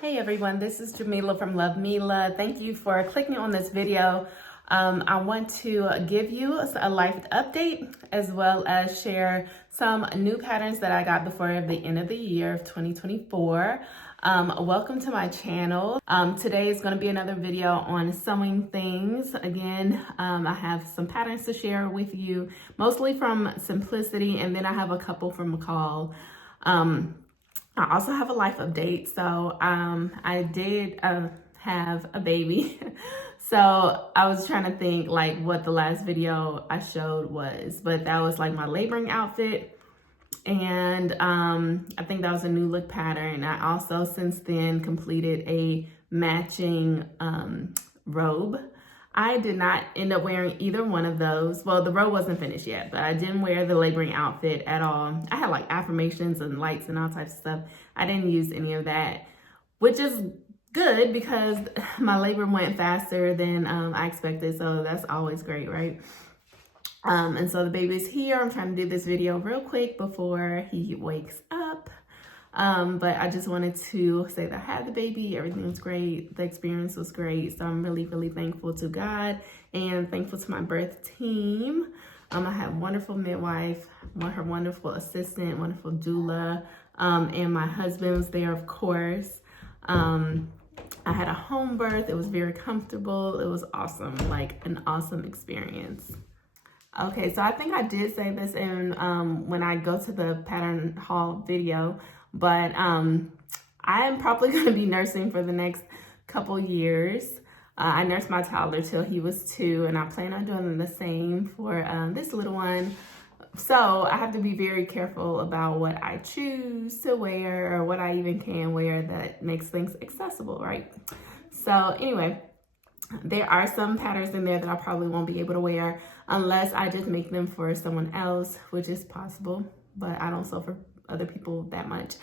Hey everyone, this is Jamila from Love Mila. Thank you for clicking on this video. I want to give you a life update as well as share some new patterns that I got before the end of the year of 2024. Welcome to my channel. Today is going to be another video on sewing things. Again, I have some patterns to share with you, mostly from Simplicity, and then I have a couple from McCall. I also have a life update. So I did have a baby. So I was trying to think like what the last video I showed was, but that was like my laboring outfit. And I think that was a new look pattern. I also since then completed a matching robe. I did not end up wearing either one of those. Well, the robe wasn't finished yet, but I didn't wear the laboring outfit at all. I had like affirmations and lights and all types of stuff. I didn't use any of that, which is good because my labor went faster than I expected. So that's always great, right? And so the baby's here. I'm trying to do this video real quick before he wakes up. But I just wanted to say that I had the baby, everything was great, the experience was great. So I'm really, really thankful to God and thankful to my birth team. I have wonderful midwife, her wonderful assistant, wonderful doula, and my husband was there, of course. I had a home birth. It was very comfortable. It was awesome, like an awesome experience. Okay, so I think I did say this in when I go to the pattern haul video, but I'm probably going to be nursing for the next couple years. I nursed my toddler till he was 2, and I plan on doing the same for this little one. So I have to be very careful about what I choose to wear or what I even can wear that makes things accessible, right? So anyway, there are some patterns in there that I probably won't be able to wear unless I just make them for someone else, which is possible, but I don't sew for other people that much.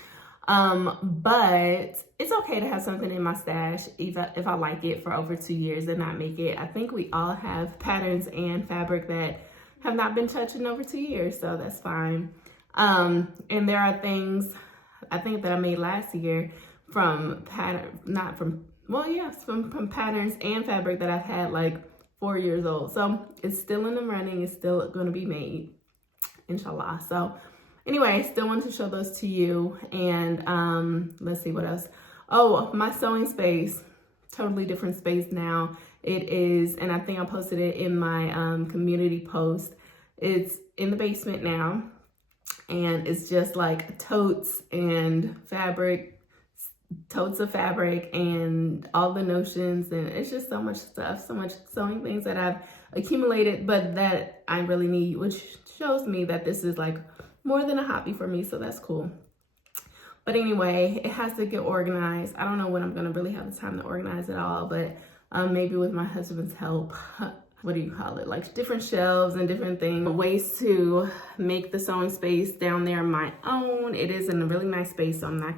But it's okay to have something in my stash if I like it for over 2 years and not make it. I think we all have patterns and fabric that have not been touched in over 2 years, so that's fine. And there are things I think that I made last year from from patterns and fabric that I've had like 4 years old. So it's still in the running. It's still going to be made, inshallah. So anyway, still want to show those to you. And let's see what else. Oh, my sewing space, totally different space now. It is, and I think I posted it in my community post. It's in the basement now, and it's just like totes and fabric, totes of fabric and all the notions, and it's just so much stuff, so much sewing things that I've accumulated, but that I really need, which shows me that this is like more than a hobby for me, so that's cool. But anyway, it has to get organized. I don't know when I'm gonna really have the time to organize it all, but maybe with my husband's help. What do you call it? Like different shelves and different things, ways to make the sewing space down there my own. It is in a really nice space, so I'm not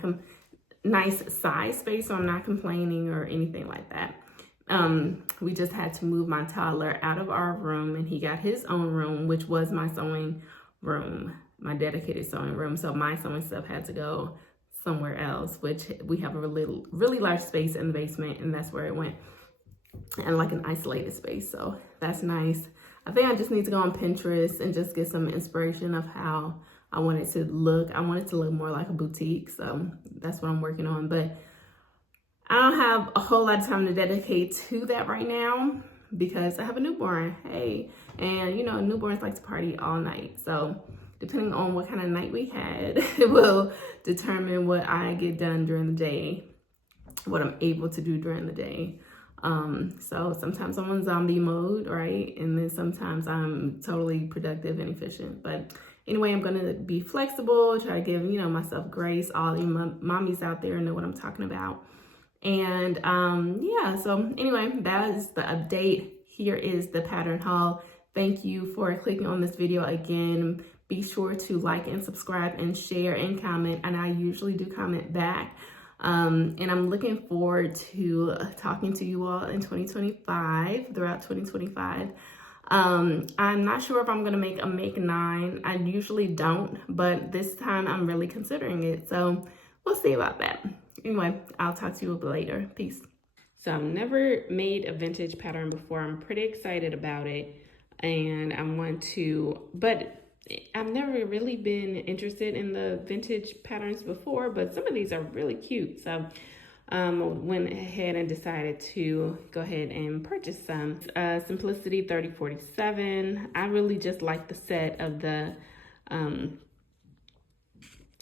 nice size space, so I'm not complaining or anything like that. We just had to move my toddler out of our room, and he got his own room, which was my sewing room, my dedicated sewing room. So my sewing stuff had to go somewhere else, which we have a really large space in the basement, and that's where it went, and like an isolated space. So that's nice. I think I just need to go on Pinterest and just get some inspiration of how I want it to look. I want it to look more like a boutique. So that's what I'm working on. But I don't have a whole lot of time to dedicate to that right now because I have a newborn. Hey, and you know, newborns like to party all night. So depending on what kind of night we had, it will determine what I get done during the day, what I'm able to do during the day. So sometimes I'm in zombie mode, right? And then sometimes I'm totally productive and efficient. But anyway, I'm going to be flexible, try to give, you know, myself grace. All you mommies out there know what I'm talking about. And yeah, so anyway, that is the update. Here is the pattern haul. Thank you for clicking on this video again. Be sure to like and subscribe and share and comment. And I usually do comment back. And I'm looking forward to talking to you all in 2025, throughout 2025. I'm not sure if I'm going to make a Make 9. I usually don't, but this time I'm really considering it. So we'll see about that. anyway, I'll talk to you later. Peace. So I've never made a vintage pattern before. I'm pretty excited about it, and I want to, but I've never really been interested in the vintage patterns before, but some of these are really cute. So went ahead and decided to go ahead and purchase some. Simplicity 3047. I really just like the set of the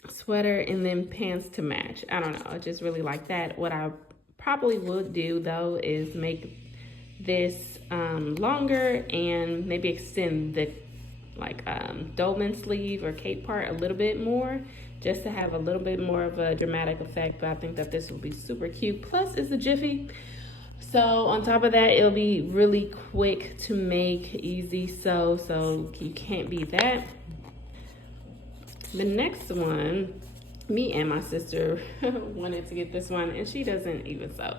sweater and then pants to match. I don't know, I just really like that. What I probably would do though is make this longer and maybe extend the dolman sleeve or cape part a little bit more, just to have a little bit more of a dramatic effect. But I think that this will be super cute. Plus it's a jiffy, so on top of that it'll be really quick to make, easy so you can't beat that. The next one, me and my sister wanted to get this one, and she doesn't even sew,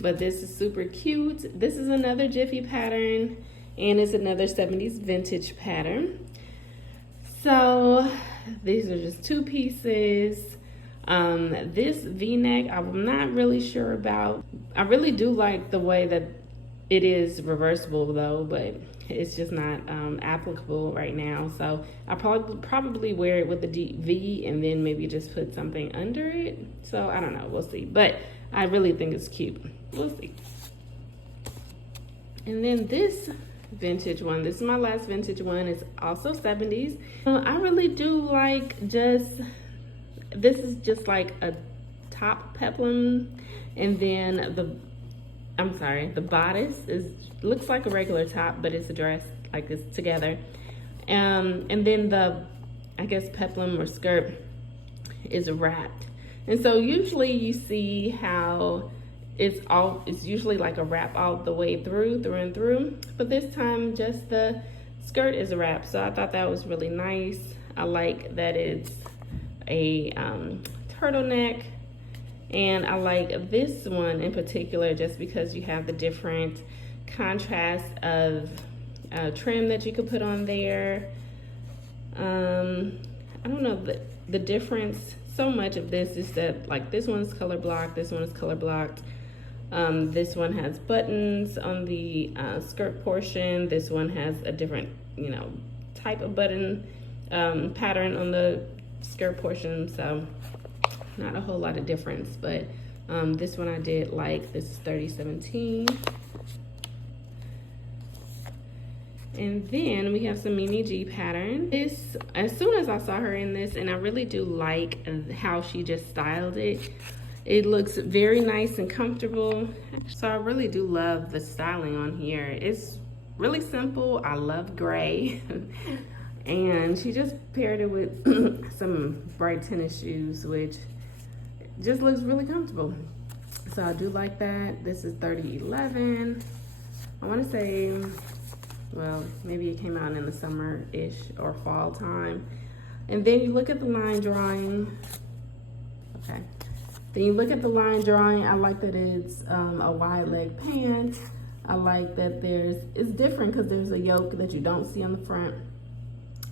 but this is super cute. This is another jiffy pattern, and it's another 70s vintage pattern. So these are just 2 pieces. This V-neck I'm not really sure about. I really do like the way that it is reversible though, but it's just not applicable right now. So I'll probably wear it with the V and then maybe just put something under it. So I don't know, we'll see. But I really think it's cute. We'll see. And then this vintage one, this is my last vintage one. It's also 70s. I really do like this is just like a top peplum, and then the bodice looks like a regular top, but it's a dress, like it's together. And then the, I guess, peplum or skirt is wrapped. And so usually you see how it's usually like a wrap all the way through and through, but this time just the skirt is a wrap. So I thought that was really nice. I like that it's a turtleneck, and I like this one in particular just because you have the different contrast of trim that you could put on there. I don't know, the difference so much of this is that like this one is color blocked, this one is color blocked. This one has buttons on the skirt portion. This one has a different, type of button pattern on the skirt portion. So not a whole lot of difference, but this one I did like. This is 3017. And then we have some Mimi G pattern. This, as soon as I saw her in this, and I really do like how she just styled it. It looks very nice and comfortable. So I really do love the styling on here. It's really simple. I love gray. And she just paired it with some bright tennis shoes, which just looks really comfortable. So I do like that. This is 3011. I want to say, well, maybe it came out in the summer-ish or fall time. And then you look at the line drawing. Okay. Then you look at the line drawing. I like that it's a wide leg pant. I like that it's different because there's a yoke that you don't see on the front,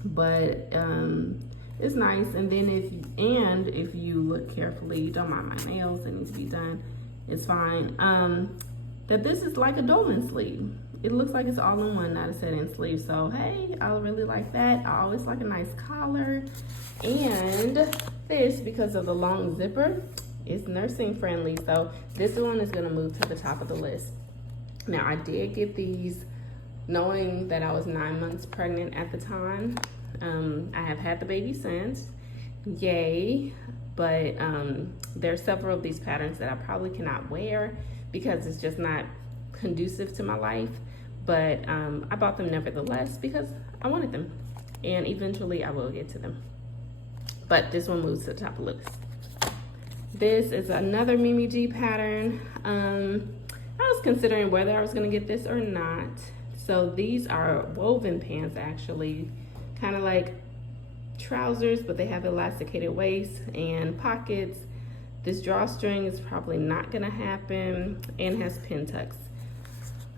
but it's nice. And then if you look carefully, you don't mind my nails, it needs to be done, it's fine. That this is like a dolman sleeve. It looks like it's all in one, not a set-in sleeve. So hey, I really like that. I always like a nice collar. And this, because of the long zipper, it's nursing friendly. So this one is gonna move to the top of the list. Now I did get these knowing that I was 9 months pregnant at the time. I have had the baby since, yay. But there are several of these patterns that I probably cannot wear because it's just not conducive to my life. But I bought them nevertheless because I wanted them. And eventually I will get to them. But this one moves to the top of the list. This is another Mimi G pattern. I was considering whether I was gonna get this or not. So these are woven pants actually, kind of like trousers, but they have elasticated waist and pockets. This drawstring is probably not gonna happen and has pin tucks.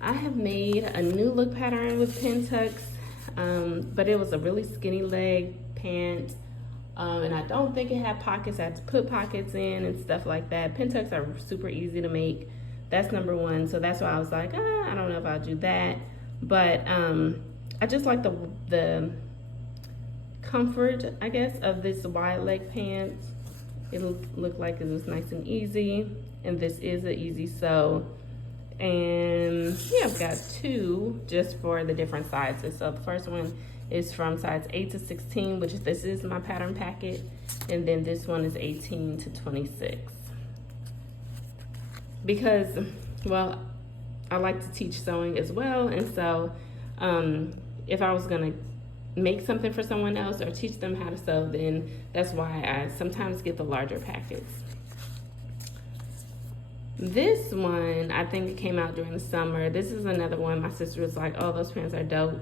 I have made a new look pattern with pin tucks, but it was a really skinny leg pant. And I don't think it had pockets. I had to put pockets in and stuff like that. Pin tucks are super easy to make. That's number one. So that's why I was like, I don't know if I'll do that. But I just like the comfort, I guess, of this wide leg pants. It looked like it was nice and easy. And this is an easy sew. And yeah, I've got two just for the different sizes. So the first one is from size 8 to 16, which this is my pattern packet. And then this one is 18 to 26. Because, well, I like to teach sewing as well. And so if I was gonna make something for someone else or teach them how to sew, then that's why I sometimes get the larger packets. This one, I think it came out during the summer. This is another one. My sister was like, oh, those pants are dope.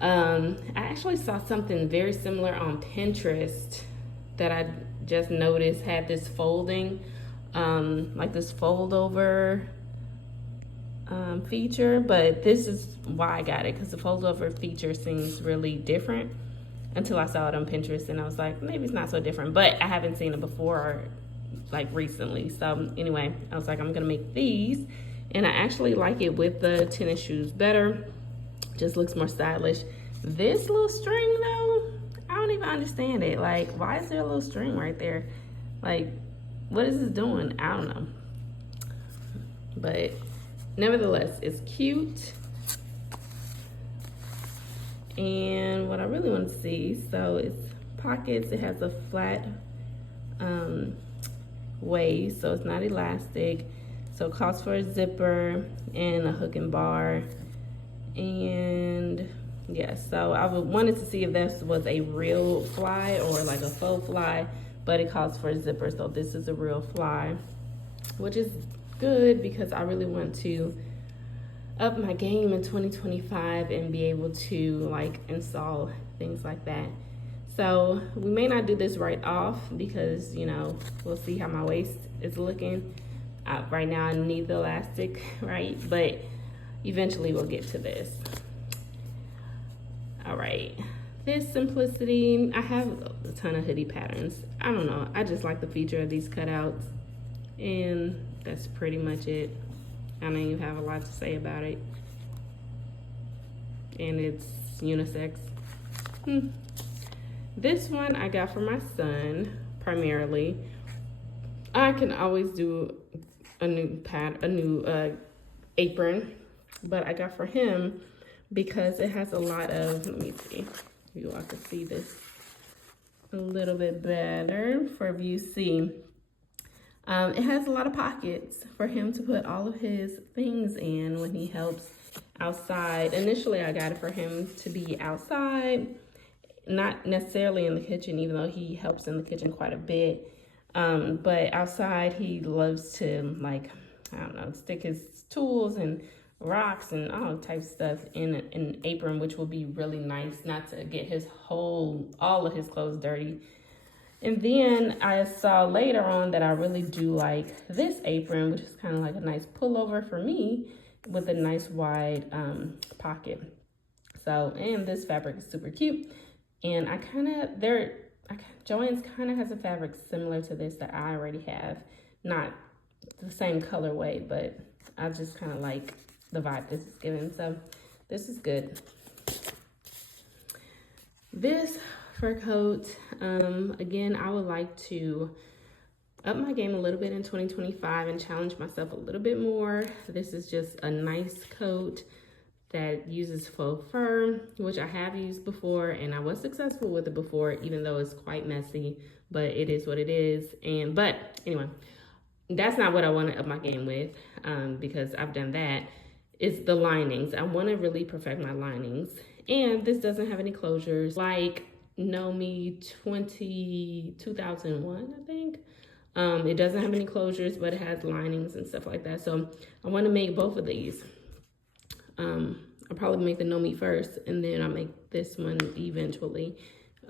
I actually saw something very similar on Pinterest that I just noticed had this folding, like this fold over feature, but this is why I got it, because the fold over feature seems really different until I saw it on Pinterest, and I was like, maybe it's not so different, but I haven't seen it before or like recently. So anyway, I was like, I'm gonna make these, and I actually like it with the tennis shoes better. Just looks more stylish. This little string though, I don't even understand it. Like, why is there a little string right there? Like, what is this doing? I don't know. But nevertheless, it's cute. And what I really want to see, so it's pockets. It has a flat waist, so it's not elastic. So it calls for a zipper and a hook and bar. And yeah, so I wanted to see if this was a real fly or like a faux fly, but it calls for a zipper, so this is a real fly, which is good because I really want to up my game in 2025 and be able to like install things like that. So we may not do this right off because, you know, we'll see how my waist is looking. Right now I need the elastic, right? But eventually we'll get to this. All right, this Simplicity, I have a ton of hoodie patterns. I don't know, I just like the feature of these cutouts, and that's pretty much it. I don't even have a lot to say about it. And it's unisex. This one I got for my son, primarily. I can always do a new apron, but I got for him because it has a lot of, let me see, you all can see this a little bit better for view C. It has a lot of pockets for him to put all of his things in when he helps outside. Initially, I got it for him to be outside, not necessarily in the kitchen, even though he helps in the kitchen quite a bit. But outside, he loves to, like, I don't know, stick his tools and rocks and all types of stuff in an apron, which will be really nice, not to get all of his clothes dirty. And then I saw later on that I really do like this apron, which is kind of like a nice pullover for me with a nice wide pocket. So, and this fabric is super cute. And Joann's kind of has a fabric similar to this that I already have. Not the same colorway, but I just kind of like the vibe this is giving. So this is good. This fur coat, again, I would like to up my game a little bit in 2025 and challenge myself a little bit more. This is just a nice coat that uses faux fur, which I have used before, and I was successful with it before, even though it's quite messy, but it is what it is. But anyway, that's not what I want to up my game with, because I've done that. It's the linings. I want to really perfect my linings, and this doesn't have any closures like Nomi 2001, I think. It doesn't have any closures, but it has linings and stuff like that. So I want to make both of these. I'll probably make the Nomi first, and then I'll make this one eventually,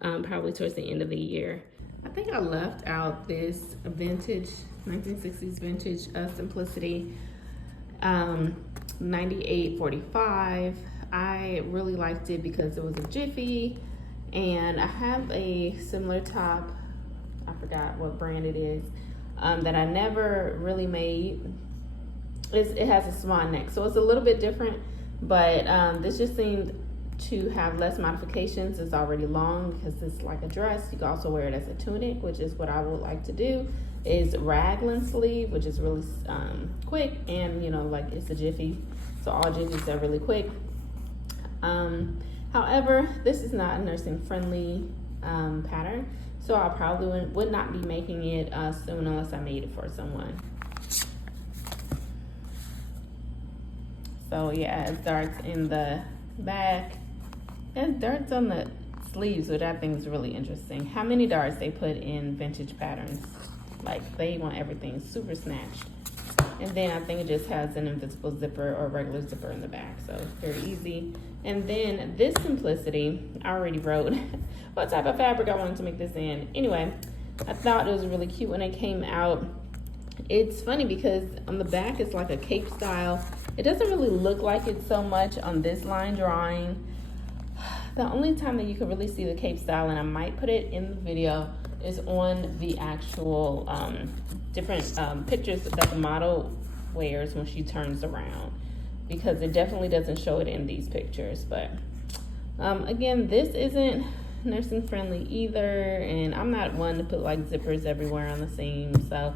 probably towards the end of the year. I think I left out this vintage, 1960s vintage Simplicity 9845. I really liked it because it was a jiffy, And I have a similar top, I forgot what brand it is, that I never really made. It has a swan neck, so it's a little bit different, but this just seemed to have less modifications. It's already long because it's like a dress. You can also wear it as a tunic, which is what I would like to do. Is raglan sleeve, which is really quick, and you know, like it's a jiffy, so all jiffies are really quick. However, this is not a nursing friendly pattern, so I probably would not be making it soon unless I made it for someone. So yeah, it darts in the back and darts on the sleeves, which I think is really interesting. How many darts they put in vintage patterns? Like, they want everything super snatched. And then I think it just has an invisible zipper or regular zipper in the back, so it's very easy. And then this simplicity, I already wrote what type of fabric I wanted to make this in. Anyway, I thought it was really cute when it came out. It's funny because on the back it's like a cape style. It doesn't really look like it so much on this line drawing. The only time that you can really see the cape style, and I might put it in the video, is on the actual different pictures that the model wears when she turns around, because it definitely doesn't show it in these pictures. But again, this isn't nursing friendly either, and I'm not one to put like zippers everywhere on the seam, so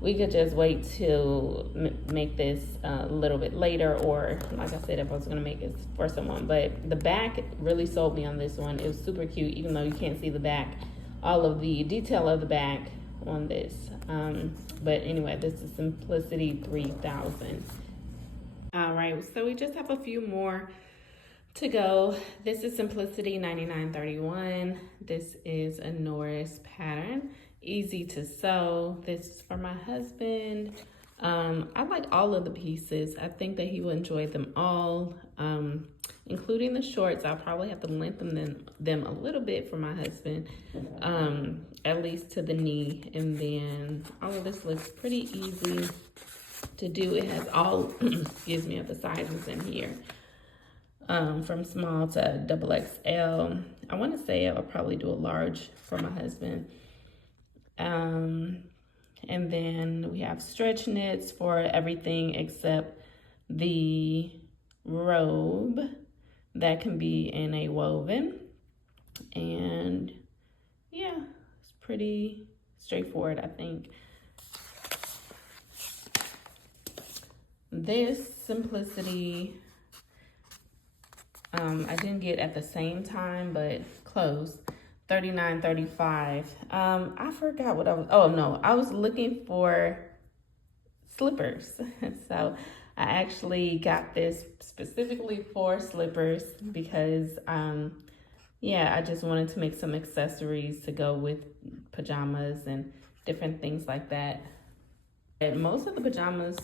we could just wait to make this a little bit later, or like I said, if I was gonna make it for someone. But the back really sold me on this one. It was super cute, even though you can't see the back, all of the detail of the back on this. But anyway, this is Simplicity 3000. All right, so we just have a few more to go. This is Simplicity 9931. This is a Norris pattern, easy to sew. This is for my husband. I like all of the pieces. I think that he will enjoy them all, including the shorts. I'll probably have to lengthen them a little bit for my husband, at least to the knee. And then all of this looks pretty easy to do. It has all, excuse me, of the sizes in here, from small to XXL. I want to say I'll probably do a large for my husband. And then we have stretch knits for everything except the robe that can be in a woven. And yeah, it's pretty straightforward, I think. This Simplicity, I didn't get at the same time, but close. 39.35. I forgot what I was, oh no, I was looking for slippers. So I actually got this specifically for slippers because, yeah, I just wanted to make some accessories to go with pajamas and different things like that. And most of the pajamas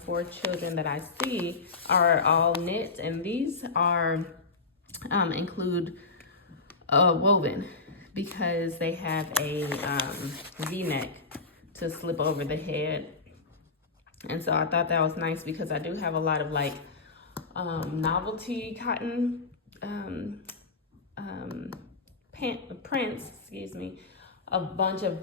for children that I see are all knit, and these are include woven, because they have a V-neck to slip over the head. And so I thought that was nice because I do have a lot of like novelty cotton prints, excuse me, a bunch of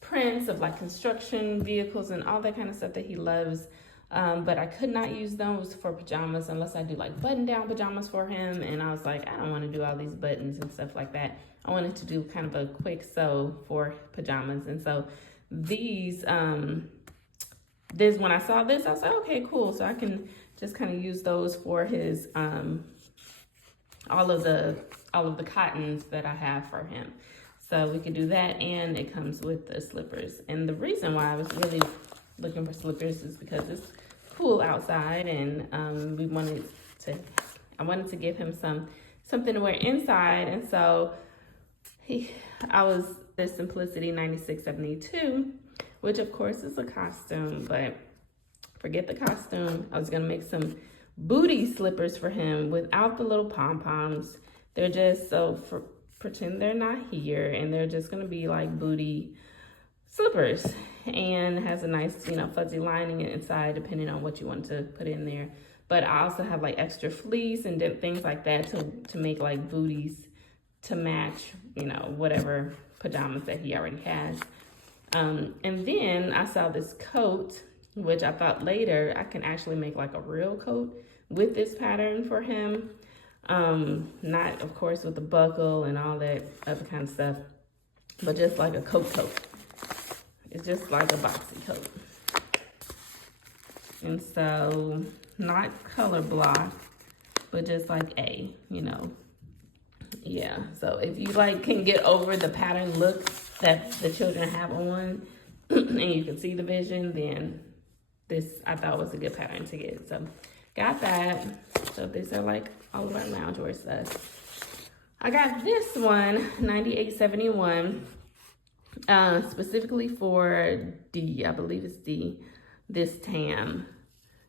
prints of like construction vehicles and all that kind of stuff that he loves. But I could not use those for pajamas unless I do like button down pajamas for him. And I was like, I don't want to do all these buttons and stuff like that. I wanted to do kind of a quick sew for pajamas. And so these, when I saw this, I was like, okay, cool. So I can just kind of use those for his, all of the cottons that I have for him. So we could do that, and it comes with the slippers. And the reason why I was really looking for slippers is because it's cool outside, and I wanted to give him something to wear inside. And so I was the Simplicity 9672, which of course is a costume, but forget the costume. I was gonna make some booty slippers for him without the little pom-poms. They're just pretend they're not here, and they're just gonna be like booty slippers, and has a nice, you know, fuzzy lining inside depending on what you want to put in there. But I also have like extra fleece and things like that to make like booties to match, you know, whatever pajamas that he already has. And then I saw this coat, which I thought later I can actually make like a real coat with this pattern for him. Not, of course, with the buckle and all that other kind of stuff, but just like a coat. It's just like a boxy coat. And so, not color block, but just like you know. Yeah, so if you like can get over the pattern look that the children have on and you can see the vision, then this I thought was a good pattern to get. So got that. So these are like all of our loungewear stuff. I got this one, $98.71, specifically for D, I believe it's D, this tam.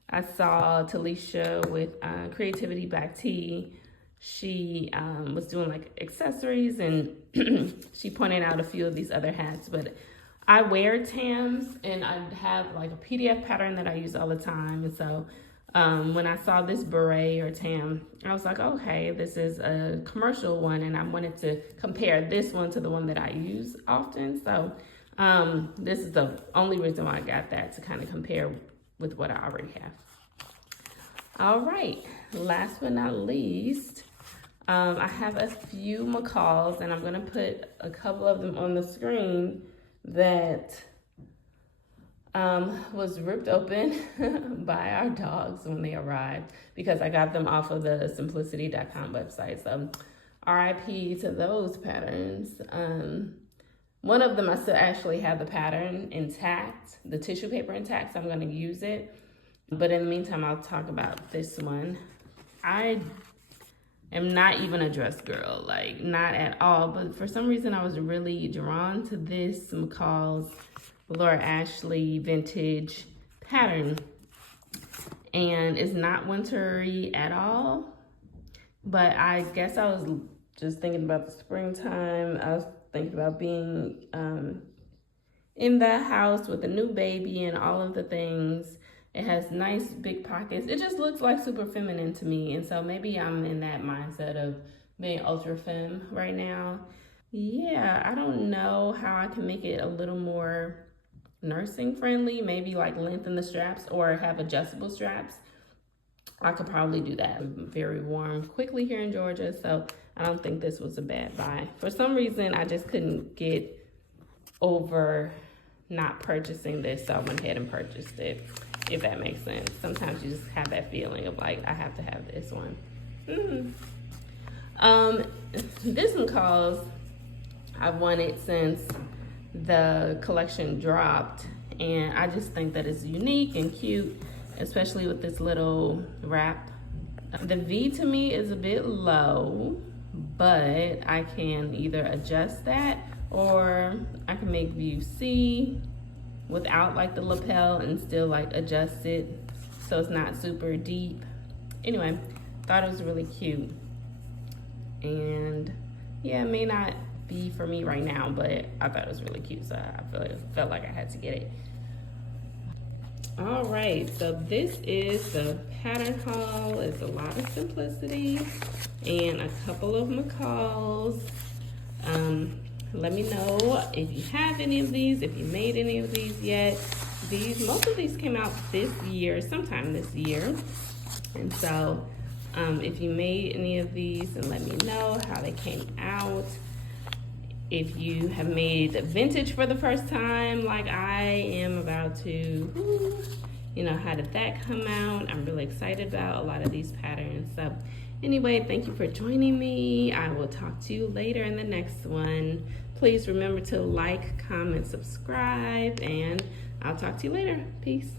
I saw Talisha with Creativity Back Tea. She was doing like accessories, and she pointed out a few of these other hats, but I wear tams and I have like a PDF pattern that I use all the time. And so when I saw this beret or tam, I was like, okay, this is a commercial one, and I wanted to compare this one to the one that I use often. So this is the only reason why I got that, to kind of compare with what I already have. All right, last but not least, I have a few McCalls, and I'm gonna put a couple of them on the screen that was ripped open by our dogs when they arrived, because I got them off of the simplicity.com website. So RIP to those patterns. One of them I still actually have the pattern intact, the tissue paper intact, so I'm gonna use it. But in the meantime, I'll talk about this one. I am not even a dress girl, like not at all. But for some reason, I was really drawn to this McCall's Laura Ashley vintage pattern. And it's not wintry at all. But I guess I was just thinking about the springtime. I was thinking about being in the house with a new baby and all of the things. It has nice big pockets. It just looks like super feminine to me. And so maybe I'm in that mindset of being ultra femme right now. Yeah, I don't know how I can make it a little more nursing friendly. Maybe like lengthen the straps or have adjustable straps. I could probably do that. I'm very warm quickly here in Georgia, so I don't think this was a bad buy. For some reason, I just couldn't get over not purchasing this, so I went ahead and purchased it, if that makes sense. Sometimes you just have that feeling of like, I have to have this one. This McCall's I've wanted since the collection dropped, and I just think that it's unique and cute, especially with this little wrap. The V to me is a bit low, but I can either adjust that or I can make view C without like the lapel and still like adjust it so it's not super deep. Anyway, thought it was really cute. And yeah, it may not be for me right now, but I thought it was really cute, so I felt like I had to get it. All right, so this is the pattern haul. It's a lot of simplicity and a couple of McCalls. Let me know if you have any of these, if you made any of these yet. Most of these came out this year, sometime this year. And so if you made any of these, then let me know how they came out. If you have made vintage for the first time, like I am about to, you know, how did that come out? I'm really excited about a lot of these patterns. So anyway, thank you for joining me. I will talk to you later in the next one. Please remember to like, comment, subscribe, and I'll talk to you later. Peace.